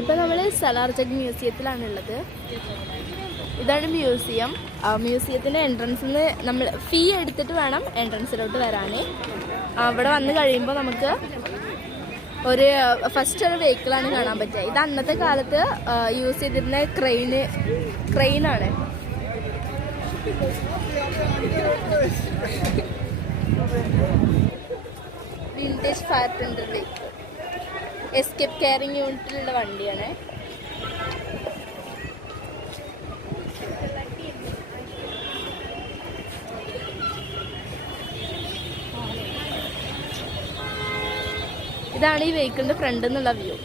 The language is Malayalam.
ഇപ്പം നമ്മൾ സലാർജംഗ് മ്യൂസിയത്തിലാണുള്ളത്. ഇതാണ് മ്യൂസിയം. മ്യൂസിയത്തിൻ്റെ എൻട്രൻസിൽ നിന്ന് നമ്മൾ ഫീ എടുത്തിട്ട് വേണം എൻട്രൻസിലോട്ട് വരാൻ. അവിടെ വന്ന് കഴിയുമ്പോൾ നമുക്ക് ഫസ്റ്റ് ഒരു വെഹിക്കിളാണ് കാണാൻ പറ്റുക. ഇത് അന്നത്തെ കാലത്ത് യൂസ് ചെയ്തിരുന്ന ക്രെയിനാണ്. Vintage fire tender vehicle, escape carrying യൂണിറ്റിലുള്ള വണ്ടിയാണ്. ഇതാണ് ഈ വെഹിക്കിളിന്റെ ഫ്രണ്ട് എന്നുള്ള വ്യൂ.